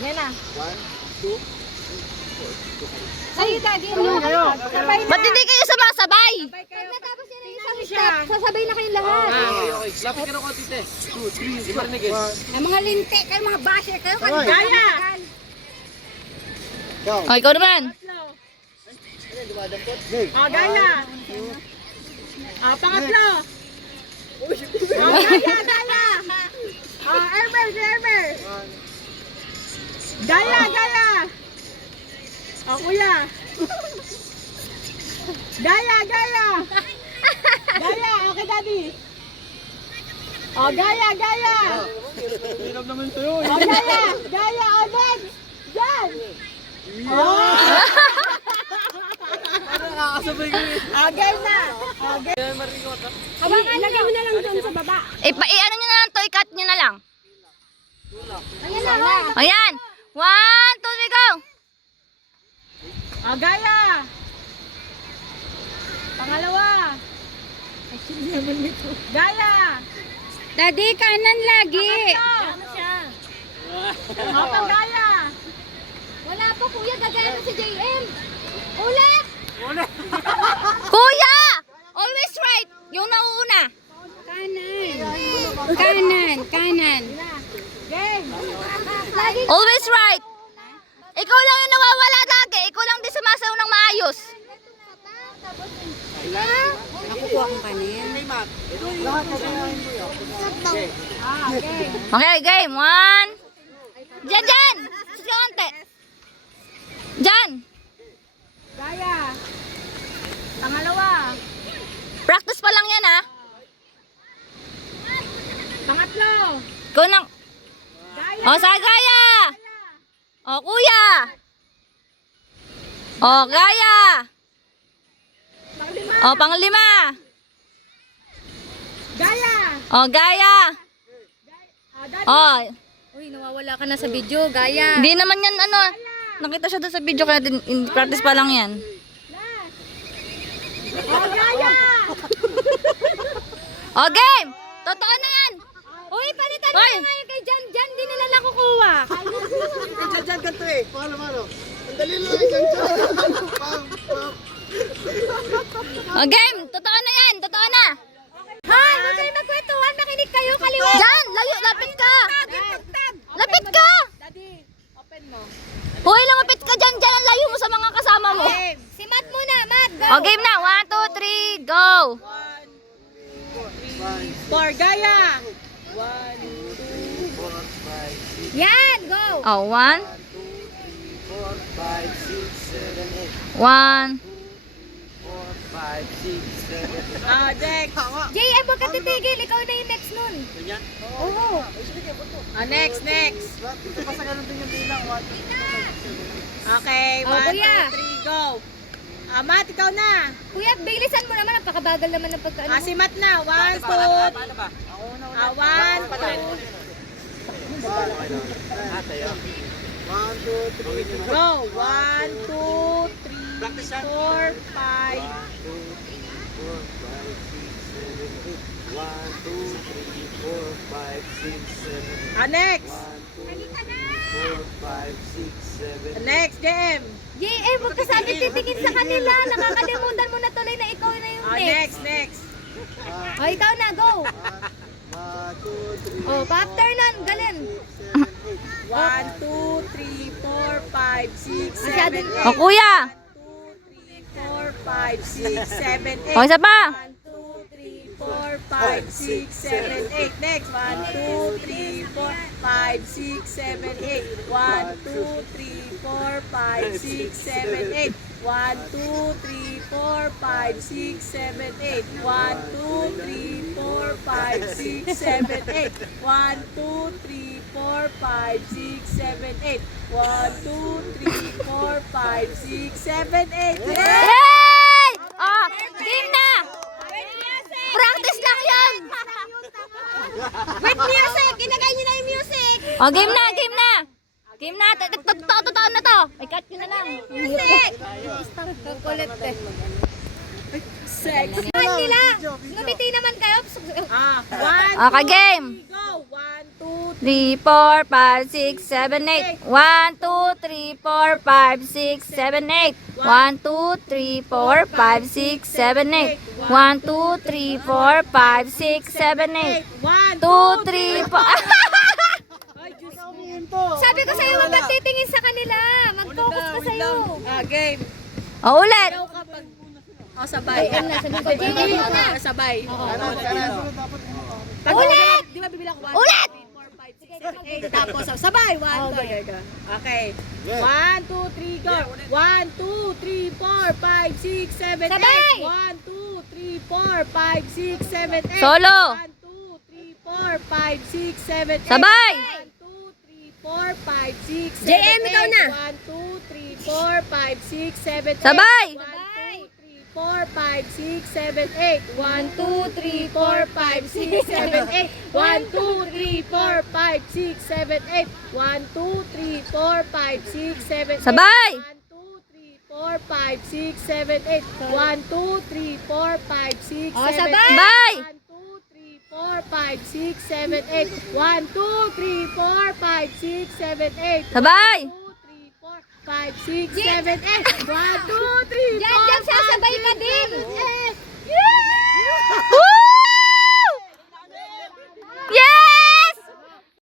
Yan na. 1, 2, 3, 4. Sa'yo, Daddy. Sabay na. Ba't hindi kayo sumasabay? Pag natapos yan ang isang step, sasabay na kayong lahat. Okay. Lapit ka na konti, te. 2, 3, di marinig eh. Ang mga linti, kayo mga basher, kayo kagaya. O, ikaw naman. Gaya. Pangatlo. Gaya. Ermer. Gaya. Kuya. Gaya. Gaya, okay, Daddy. Gaya. Hirap naman ito yun. Gaya, next. Diyan. Nakakasabay ko eh. Okay na. Kaya marinig ko ito. Ilagay mo na lang doon sa baba. Ano nyo na lang to, i-cut nyo na lang. Ayan na. Ayan. 1, 2, 3, go! Gaya. Pangalawa. Gaya. Daddy, kanan lagi. Gaya. Wala pa, kuya. Gagaya na si JM. Ulit. Kuya! Always right. Yung nauuna. Kanan. Game. Lagi. Always right. Ikaw lang yung nawawala lagi. Ikaw lang di sumasayaw ng maayos. Nakukuha kong kanin. Okay, game. 1. Diyan. Konti. Diyan. Gaya. Pangalawa. Practice pa lang yan, ha? Pangatlo. Ikaw nang... Gaya. O, sa gaya. O, kuya. O, gaya. Panglima. O, panglima. Gaya. O, gaya. Daddy. O, Uy, nawawala ka na sa video. Gaya. hindi naman yan, nakita siya doon sa video, kaya practice pa lang yan. Gaya. O, game. Totoo na yan. Uy, palitan Uy. mo ngayon kay Jan. Jan, di nila nakukuha. Diyan ganito eh. Paano? Ang dali lang eh. Diyan. O, game. Totoo na yan. Totoo na. Hay, huwag kayo magkwentuhan. Makinig kayo. Kaliwa. Diyan, layo. Lapit ka. Lapit ka. Daddy, open mo. Hoy, lumapit ka dyan. Diyan, ang layo mo sa mga kasama mo. Si Matt muna. Matt, go. O, game na. 1, 2, 3, go. 4, Gaya. 1, 2, 4, 5, 6, Yan, go. O, 1, 4, 5, 6, 7, 8. 1. 4, 5, 6, 7, 8. Next. JM, huwag ka titigil. Ikaw na yung next nun. Ganyan? Oo. Next. Ito pa sa ganun din yung bilang. 1, 2, 3, 4, 5, 6, 7, 8. Okay, Oh, 1, kuya. 2, 3, go. Matt, ikaw na. Kuya, bilisan mo naman. Napakabagal naman ng pagkaano. Si Matt na. 1, 2, Paano ba? Ako una. 1, 2, 1, 2, 3. go. 1, 2, 3, 4, 5. 1, 2, 3, 4, 5, 6, 7, 8. Next. 4, 5, 6, 7, 8. Next, JM. JM, huwag ka sabi titingin sa kanila. Nakakalimutan mo na tuloy na ikaw na yung next. Next. O, ikaw na, go. 1, 2, 3, O, pa-after nun, galin. 1, 2, 3, 4, 5, 6, 7, 8. O, kuya. 1, 2, 3, 4, 5, 6, 7, 8. O, isa pa. 1, 2, 3, 4, 5, 6, 7, 8. Next. 1, 2, 3, 4, 5, 6, 7, 8. 1, 2, 3, 4, 5, 6, 7, 8. 1, 2, 3, 4, 5, 6, 7, 8. 1, 2, 3, 4, 5, 6, 7, 8. 1, 2, 3, 4, 5, 6, 7, 8. 1, 2, 3, 4, 5, 6, 7, 8. Yay! O, game na. Practice lang yan. Wait, music! Inagay niyo na yung music! O, game na. Game na. Totoo na to. Ay, cut nyo na lang. Music! Kukulit eh. Sex. Nila! Ngumiti naman kayo. Okay, game. Go! go. 1, 2, 3, 4, 5, 6, 7, 8. 1, 2, 3, 4, 5, 6, 7, 8. 1, 2, 3, 4, 5, 6, 7, 8. 1, 2, 3, 4, 5, 6, 7, 8. 1, 2, 3, 4. Ay, Diyos ko. Sabi ko sa'yo, huwag kang titingin sa kanila. Mag-focus ka sa'yo. Game. O, ulit. Ikaw kapag... O, sabay. Sabay. Pag Ulit! Di ba bibilang ko? 1, Ulit! 2, 3, 4, 5, 6, 7, 8. Tapos, sabay. 1, 2, okay. 1, 2, 3, go. 1, 2, 3, 4, 5, 6, 7, 8. Sabay! 1, 2, 3, 4, 5, 6, 7, 8. Solo! 1, 2, 3, 4, 5, 6, 7, 8. Sabay! 1, 2, 3, 4, 5, 6, 7, 8. JM, ikaw na. 1, 2, 3, 4, 5, 6, 7, 8. Sabay! 4, 5, 6, 7, 8. 1, 2, 3, 4, 5, 6, 7, 8. 1, 2, 3, 4, 5, 6, 7, 8. 1, 2, 3, 4, 5, 6, 7, 8. Sabay! 1, 2, 3, 4, 5, 6, 7, 8. 1, 2, 3, 4, 5, 6, 7, 8. sabay! 1, 2, 3, 4, 5, 6, 7, 8. 1, 2, 3, 4, 5, 6, 7, 8. Sabay! 1, 2, 3, 4, 5, 6, 7, 8. 1, 2, 3, 4, Diyan, sasabay